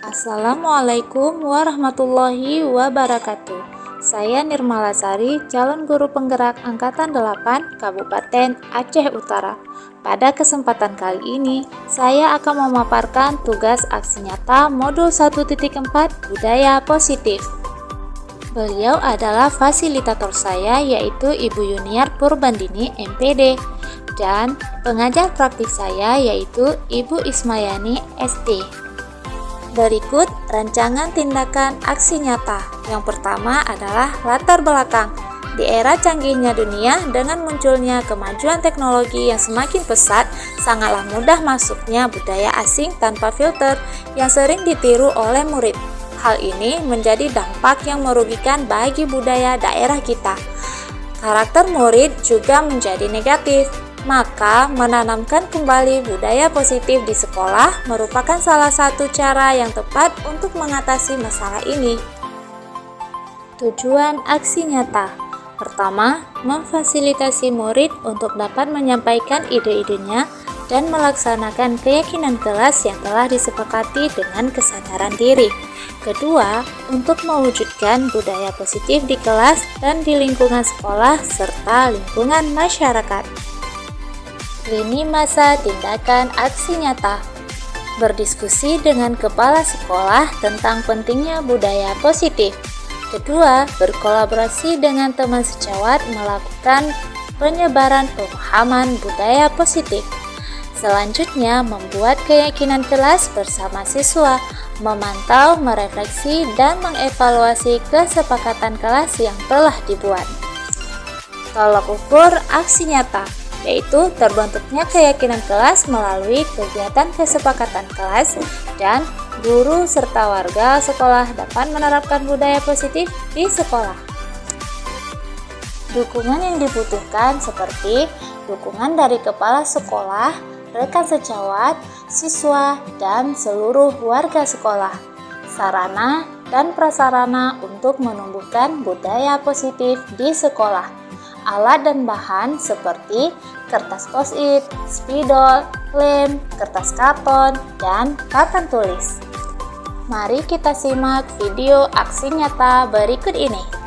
Assalamualaikum warahmatullahi wabarakatuh. Saya Nirmala Sari, calon guru penggerak Angkatan 8 Kabupaten Aceh Utara. Pada kesempatan kali ini, saya akan memaparkan tugas aksi nyata Modul 1.4 Budaya Positif. Beliau adalah fasilitator saya, yaitu Ibu Yuniar Purbandini, MPD, dan pengajar praktik saya, yaitu Ibu Ismayani, SD. Berikut rancangan tindakan aksi nyata. Yang pertama adalah latar belakang. Di era canggihnya dunia, dengan munculnya kemajuan teknologi yang semakin pesat, sangatlah mudah masuknya budaya asing tanpa filter yang sering ditiru oleh murid. Hal ini menjadi dampak yang merugikan bagi budaya daerah kita. Karakter murid juga menjadi negatif. Maka, menanamkan kembali budaya positif di sekolah merupakan salah satu cara yang tepat untuk mengatasi masalah ini. Tujuan aksi nyata. Pertama, memfasilitasi murid untuk dapat menyampaikan ide-idenya dan melaksanakan keyakinan kelas yang telah disepakati dengan kesadaran diri. Kedua, untuk mewujudkan budaya positif di kelas dan di lingkungan sekolah serta lingkungan masyarakat. Lini masa tindakan aksi nyata. Berdiskusi dengan kepala sekolah tentang pentingnya budaya positif. Kedua, berkolaborasi dengan teman sejawat melakukan penyebaran pemahaman budaya positif. Selanjutnya, membuat keyakinan kelas bersama siswa, memantau, merefleksi, dan mengevaluasi kesepakatan kelas yang telah dibuat. Tolak ukur aksi nyata, yaitu terbentuknya keyakinan kelas melalui kegiatan kesepakatan kelas dan guru serta warga sekolah dapat menerapkan budaya positif di sekolah. Dukungan yang dibutuhkan seperti dukungan dari kepala sekolah, rekan sejawat, siswa, dan seluruh warga sekolah. Sarana dan prasarana untuk menumbuhkan budaya positif di sekolah. Alat dan bahan seperti kertas post-it, spidol, lem, kertas karton, dan papan tulis. Mari kita simak video aksi nyata berikut ini.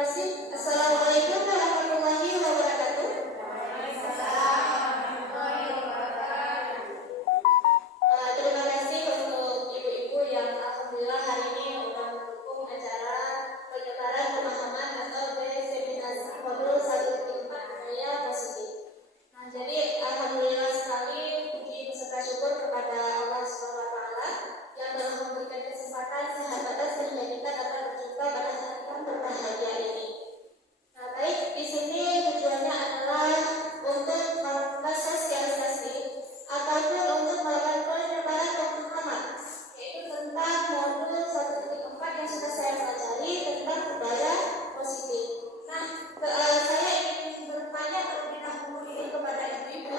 kasih. Assalamualaikum warahmatullahi wabarakatuh. Terima kasih untuk ibu-ibu yang alhamdulillah hari ini sudah mendukung acara penyebaran pemahaman atau diseminasi ngobrol 1.4 budaya positif. Nah, jadi alhamdulillah sekali puji beserta syukur kepada Allah Subhanahu wa taala yang telah memberikan kesempatan sehat sehingga kita dapat berjumpa pada hari yang berbahagia ini. Nah, baik, di sini tujuannya adalah untuk melakukan sosialisasi ataupun untuk melakukan penyebaran pemahaman, yaitu tentang modul 1.4 yang sudah saya pelajari tentang budaya positif. Nah, saya ingin bertanya terlebih dahulu ini kepada ibu-ibu.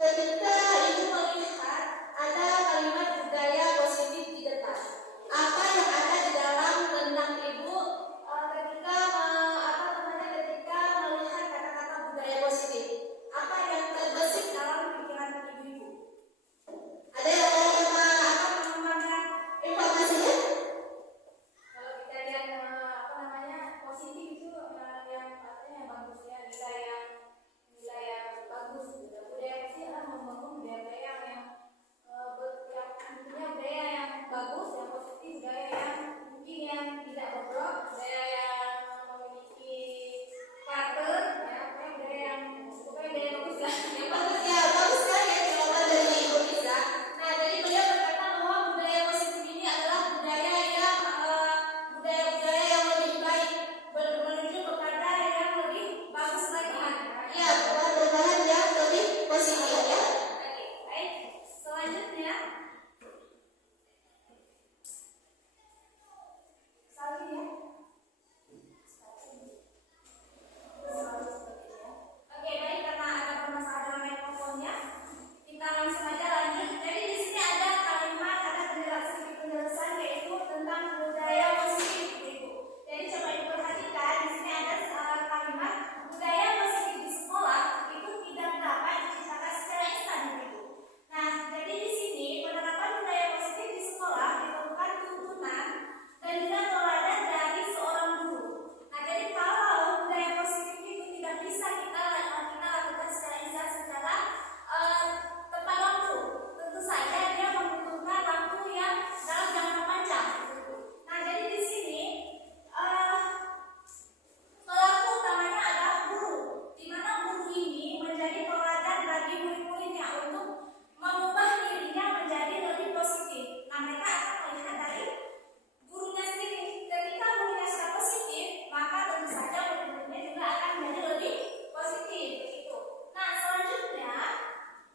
Ketika ibu melihat ada kalimat budaya positif di depan, apa yang ada di dalam benak ibu ketika melihat kata-kata budaya positif? Apa yang terbesit dalam pikiran ibu-ibu? Ada yang mau menambahkan informasinya? Kalau kita lihat positif itu yang artinya yang bagus ya, nilai yang bagus gitu. Budaya positif adalah membangun budaya yang artinya budaya yang bagus, yang positif, budaya yang mungkin yang tidak bobrok, budaya yang memiliki karakter, ya, budaya yang bagus lah. Yang bagus ya, bagus sekali ya jawaban dari Ibu Lisa. Nah, jadi beliau berkata bahwa budaya positif ini adalah budaya-budaya yang lebih baik, menuju kepada yang lebih bagus lagi. Ya, perubahan yang lebih positif ya. Oke, baik. Selanjutnya Oke, baik, karena ada permasalahan dengan mikrofonnya, kita langsung aja lanjut. Jadi di sini ada kalimat, ada penjelasan yaitu tentang budaya positif, Ibu. Jadi coba Ibu perhatikan, di sini ada kalimat budaya positif di sekolah itu tidak dapat diciptakan secara instan, Ibu. Nah, jadi di sini penerapan budaya positif di sekolah diperlukan tuntunan dan juga teladan dari seorang guru. Nah, jadi kalau budaya positif itu tidak bisa kita lakukan secara instan, secara tepat waktu, tentu saja dia membutuhkan waktu yang dalam jangka panjang. Nah, jadi di sini pelaku utamanya adalah guru, di mana guru ini menjadi teladan bagi murid-muridnya untuk mengubah dirinya menjadi lebih positif. Nah, mereka akan melihat dari gurunya sendiri. Ketika gurunya sudah positif, maka tentu saja murid-muridnya juga akan menjadi lebih positif. Begitu. Nah, selanjutnya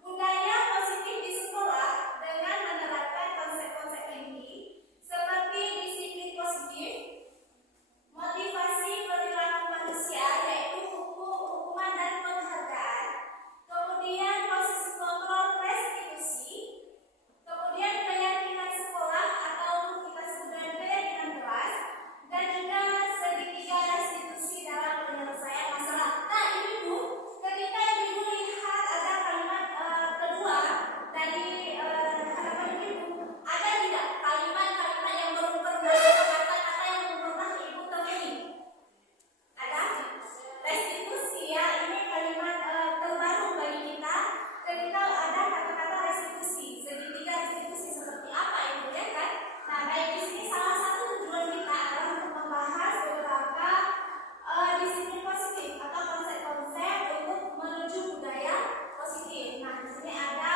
budaya positif di sekolah dengan menerapkan konsep-konsep ini seperti disiplin positif, motivasi perilaku manusia yaitu hukuman dan penghargaan, kemudian posisi kontrol restitusi, kemudian keyakinan sekolah atau kita sebut dengan keyakinan kelas, dan juga segitiga restitusi dalam penyelesaian masalah. Nah, ibu, ketika ibu lihat ada kalimat kedua dari harapan ibu, ada tidak kalimat-kalimat yang belum pernah, kata-kata yang belum pernah ibu temui? Ada restitusi ya, ini kalimat terbaru bagi kita. Ketika ada kata-kata restitusi, segitiga restitusi seperti apa ibu ya kan? Nah, baik, di sini salah satu tujuan kita adalah untuk membahas beberapa disiplin positif atau konsep-konsep untuk menuju budaya positif. Nah, di sini ada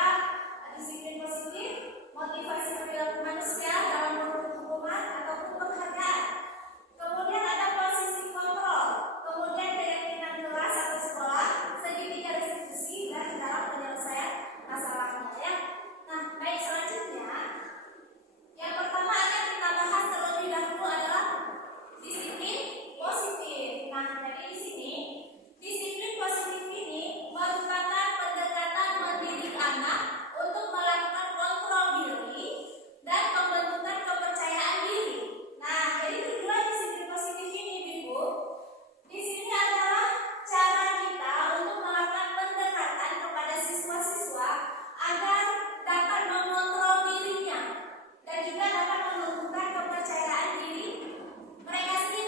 disiplin positif, motivasi perilaku manusia dalam bentuk hukuman ataupun penghargaan. Kemudian ada posisi kontrol, kemudian keyakinan kelas atau sekolah, segitiga restitusi, dan dalam penyelesaian masalahnya ya. Nah, baik, selanjutnya yang pertama akan kita bahas terlebih dahulu adalah disiplin positif. Nah, jadi di sini disiplin positif ini merupakan pendekatan mendidik anak untuk melakukan kontrol diri dan pembentukan kepercayaan diri. Nah, jadi tujuan disiplin positif ini, Ibu, di sini adalah cara kita untuk melakukan pendekatan kepada siswa-siswa agar dapat mengontrol dirinya dan juga dapat menumbuhkan kepercayaan diri mereka sendiri.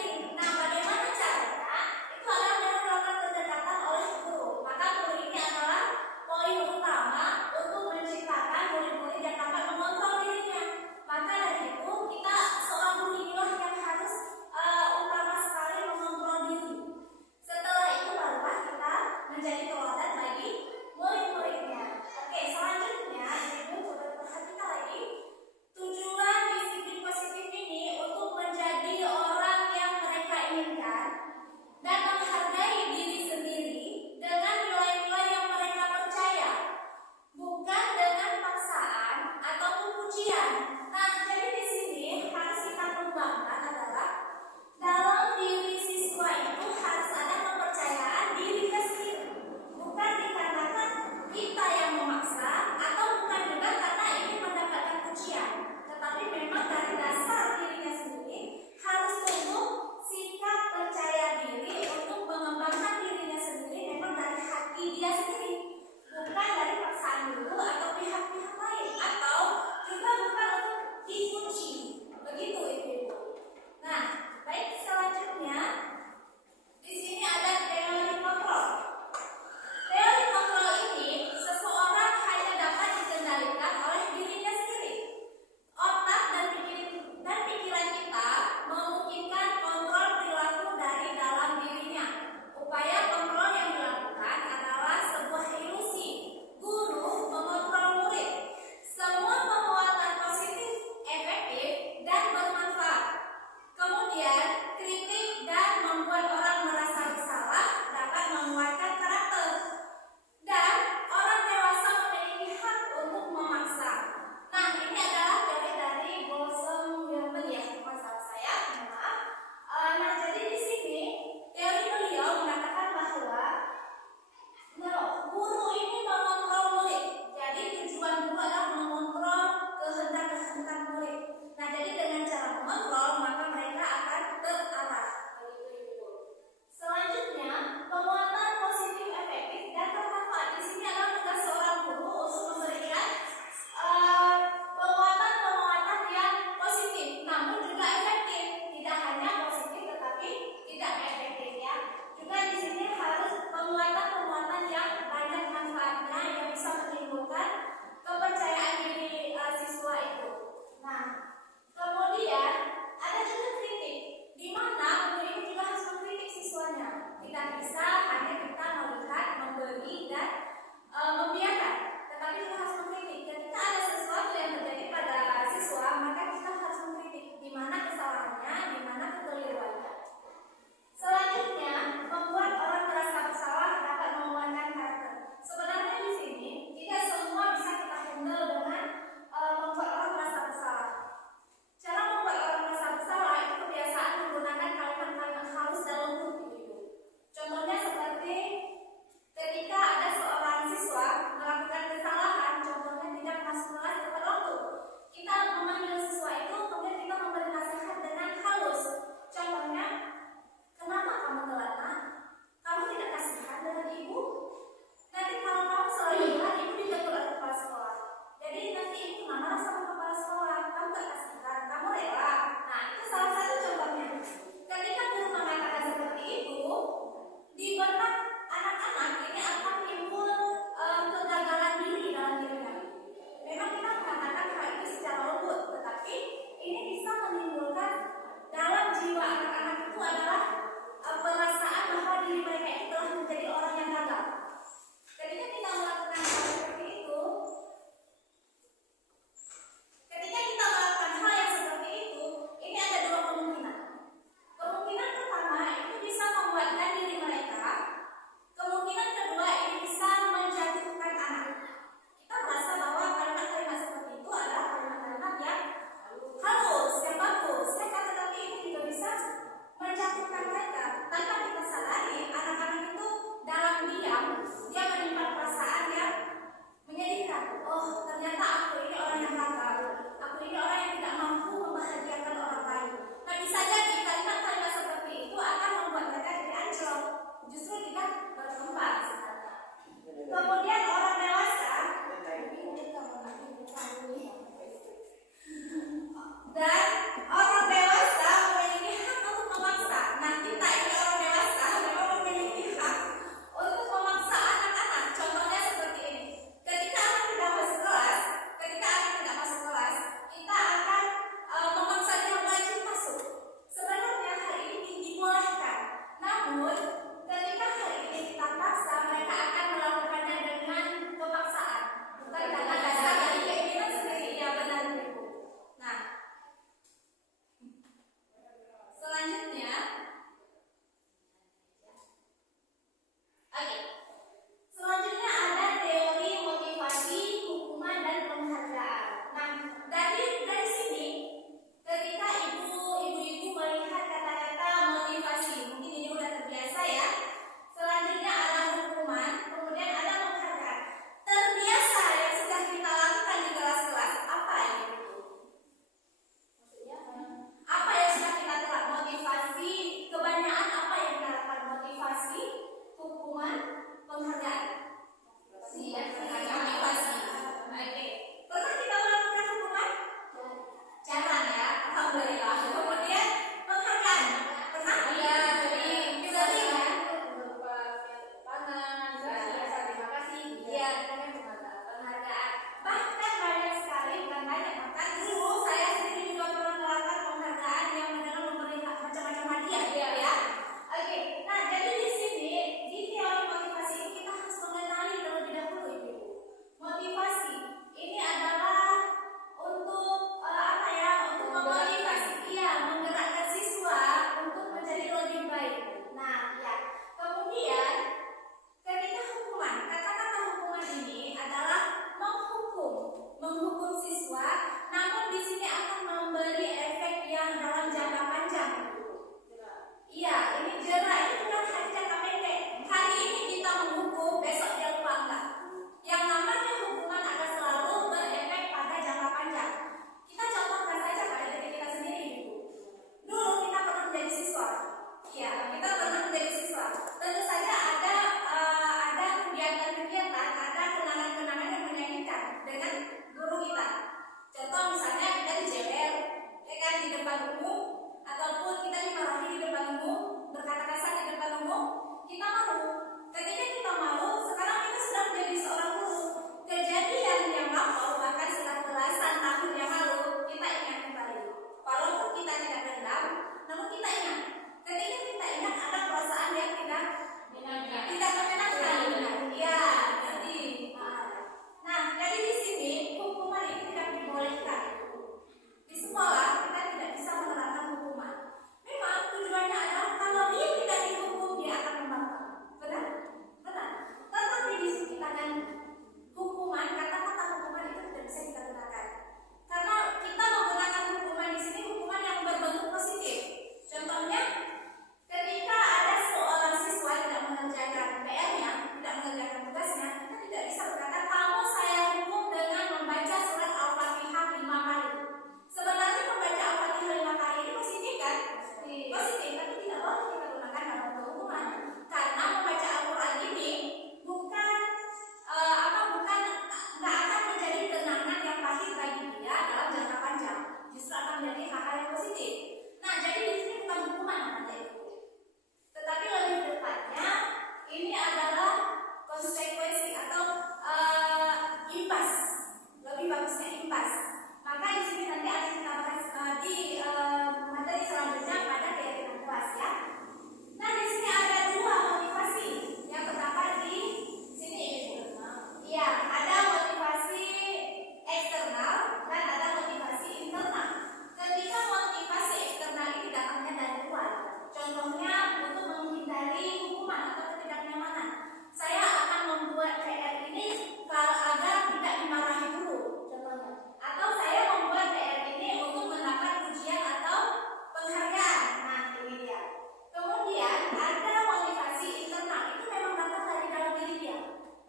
ada motivasi internal, itu memang datang dari dalam diri dia.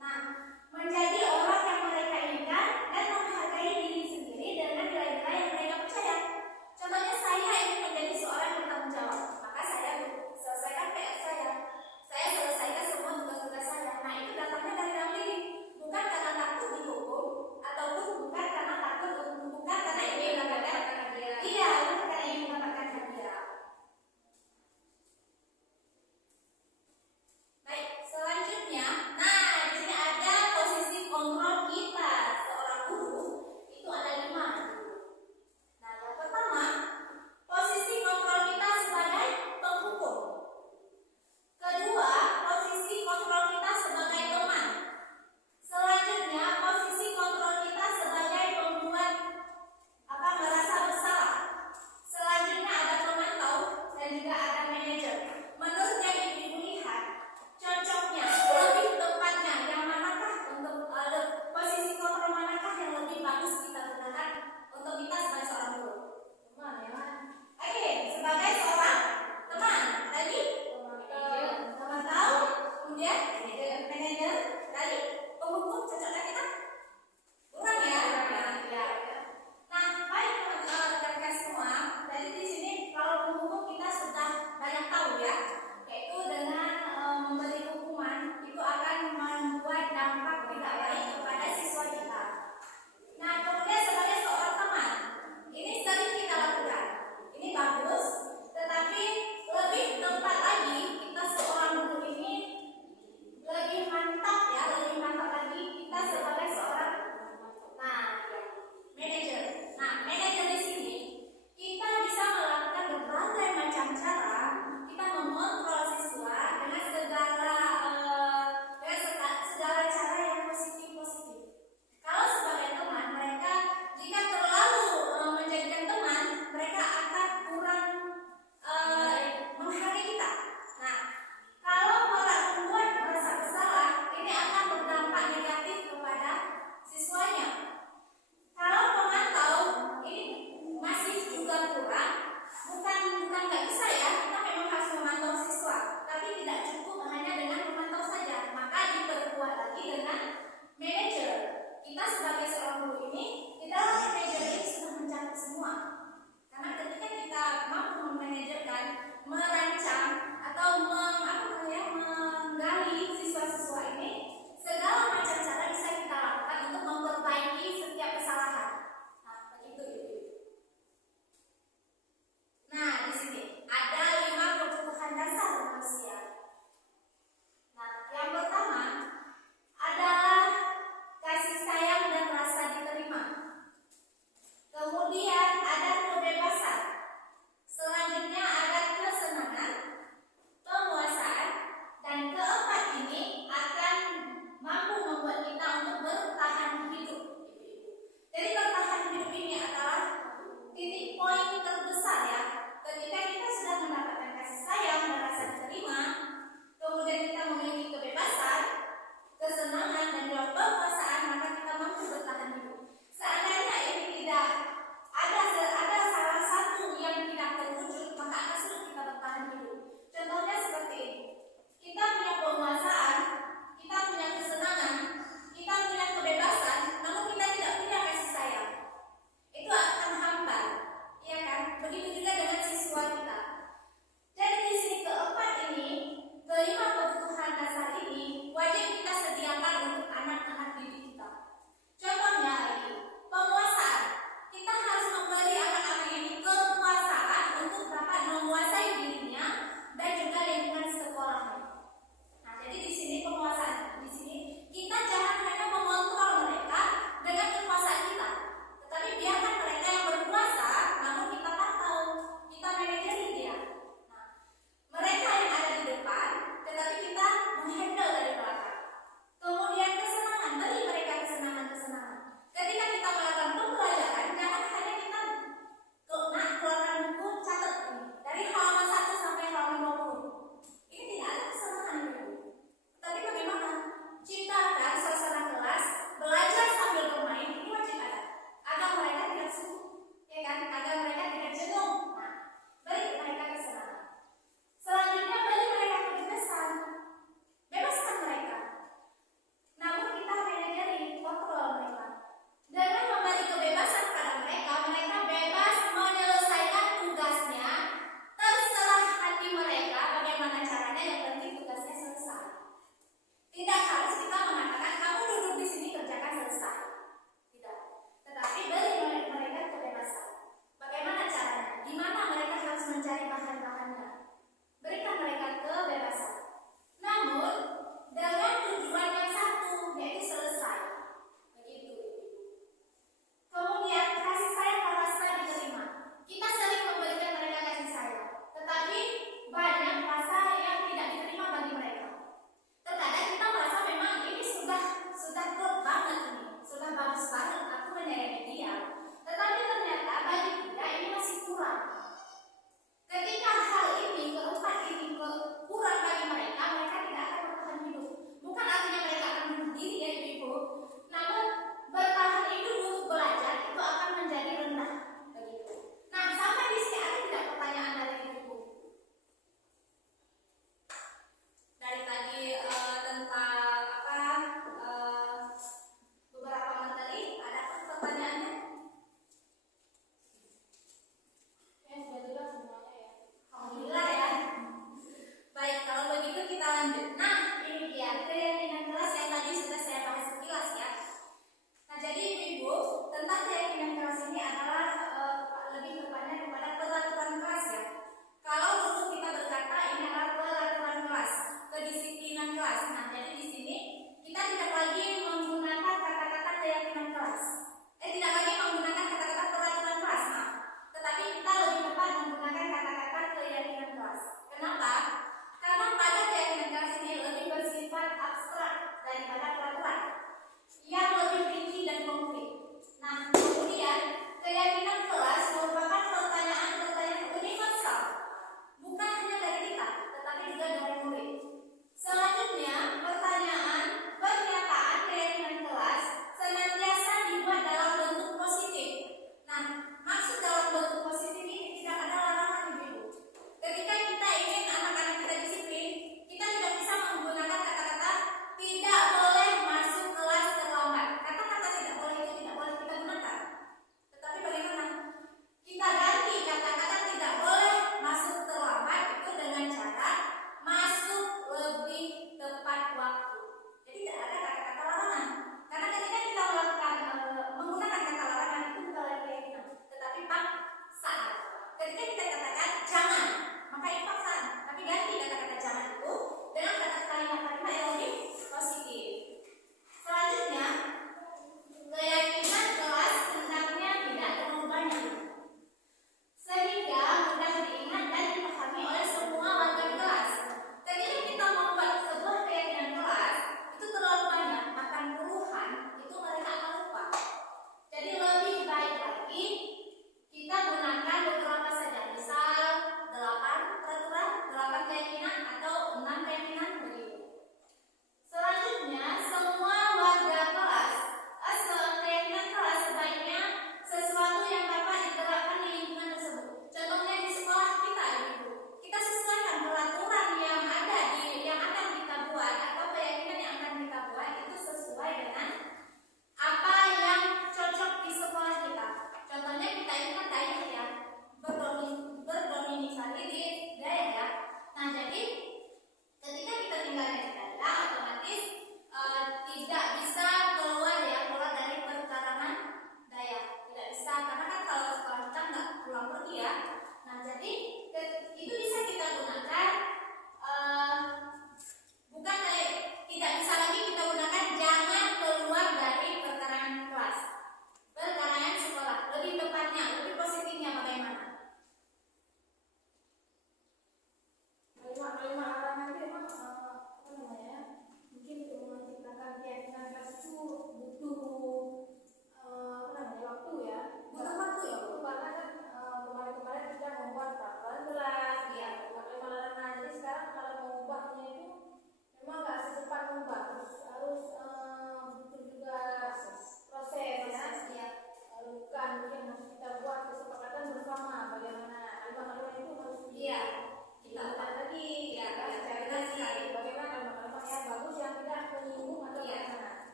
Nah, menjadi orang yang mereka inginkan dan menghargai diri sendiri dengan nilai-nilai yang mereka percaya. Contohnya saya ingin menjadi seorang yang bertanggung jawab, maka saya selesaikan PR saya selesaikan semua tugas-tugas saya. Nah, itu datangnya dari dalam diri, bukan karena takut dihukum ataupun bukan karena ingin mendapatkan hadiah. Iya, bukan karena ingin mendapatkan hadiah.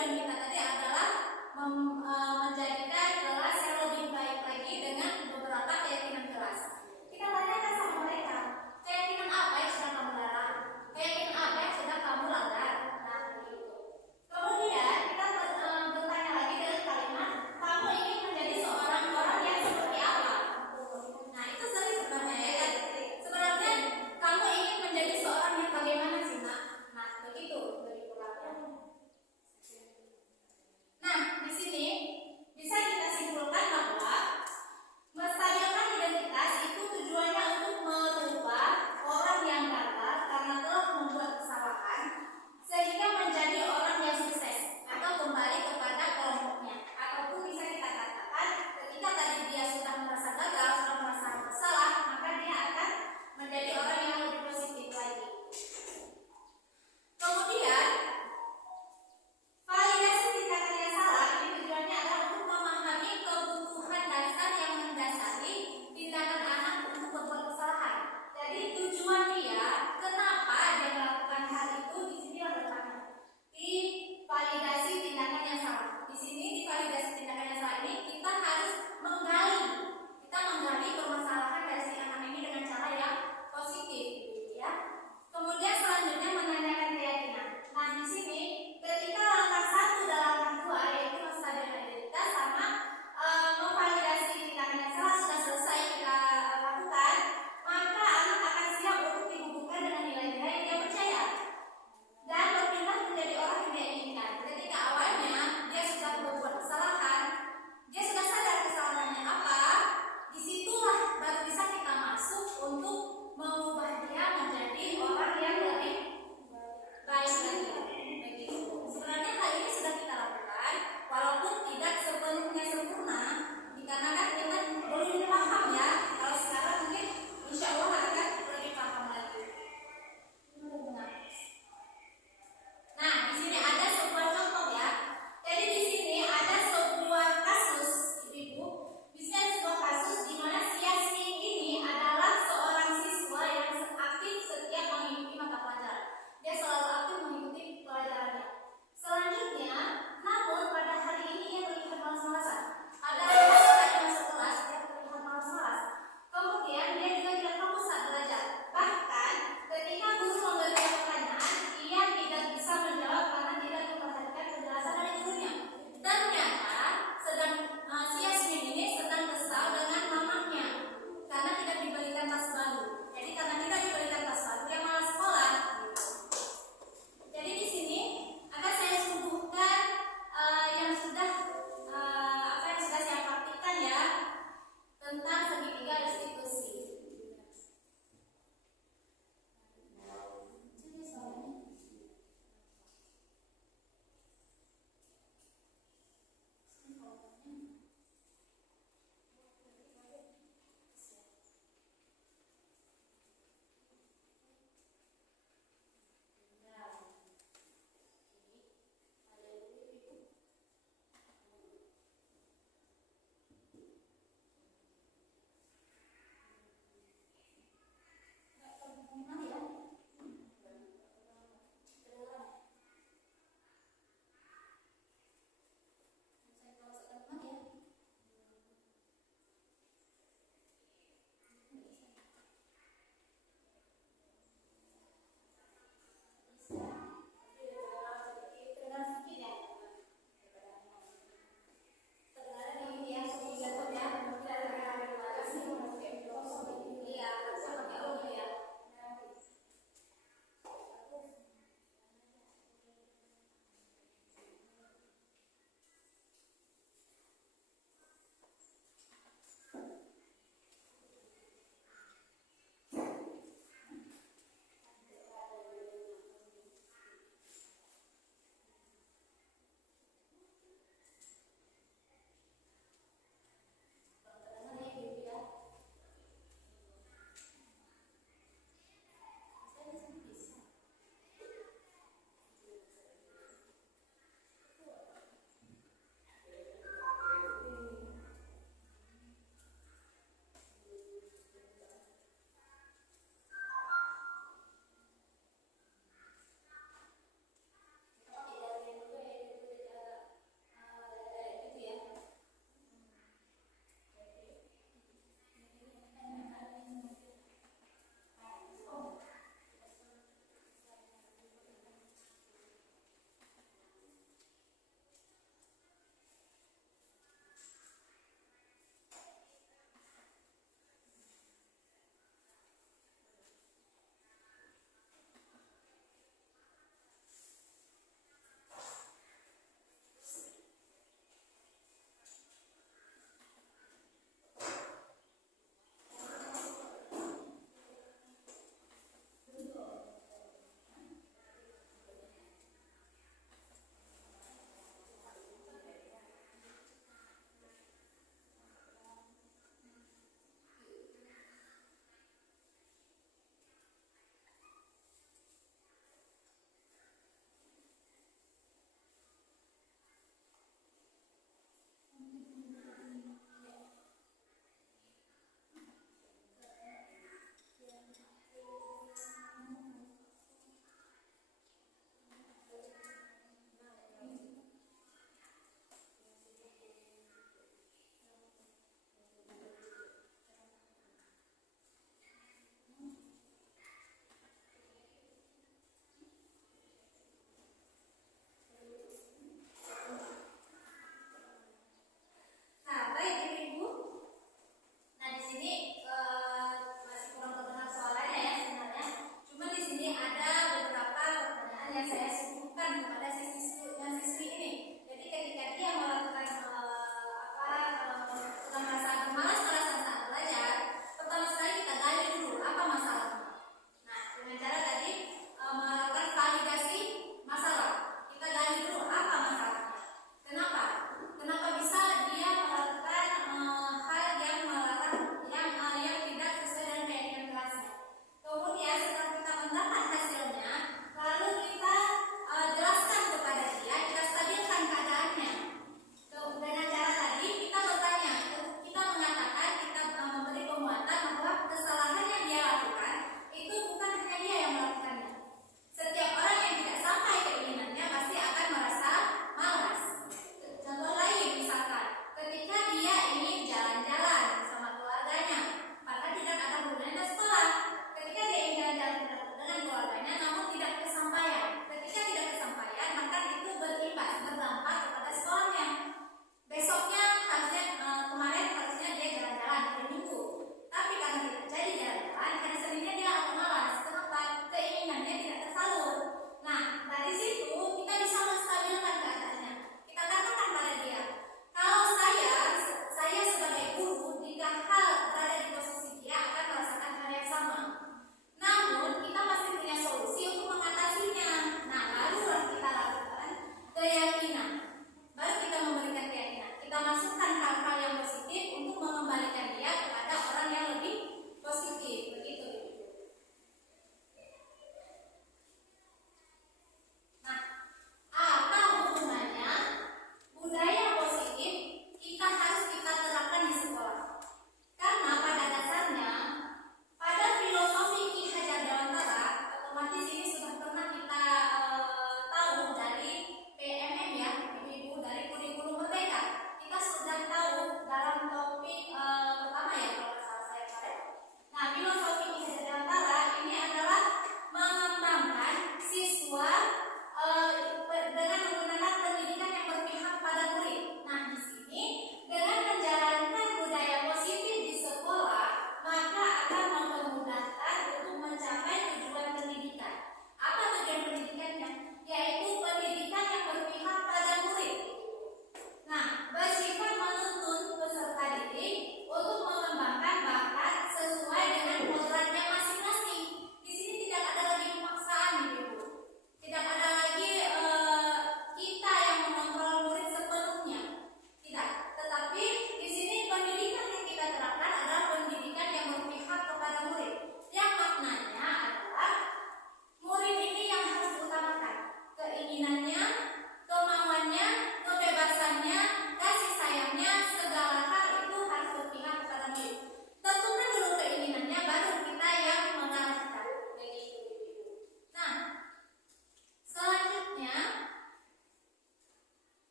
dan kita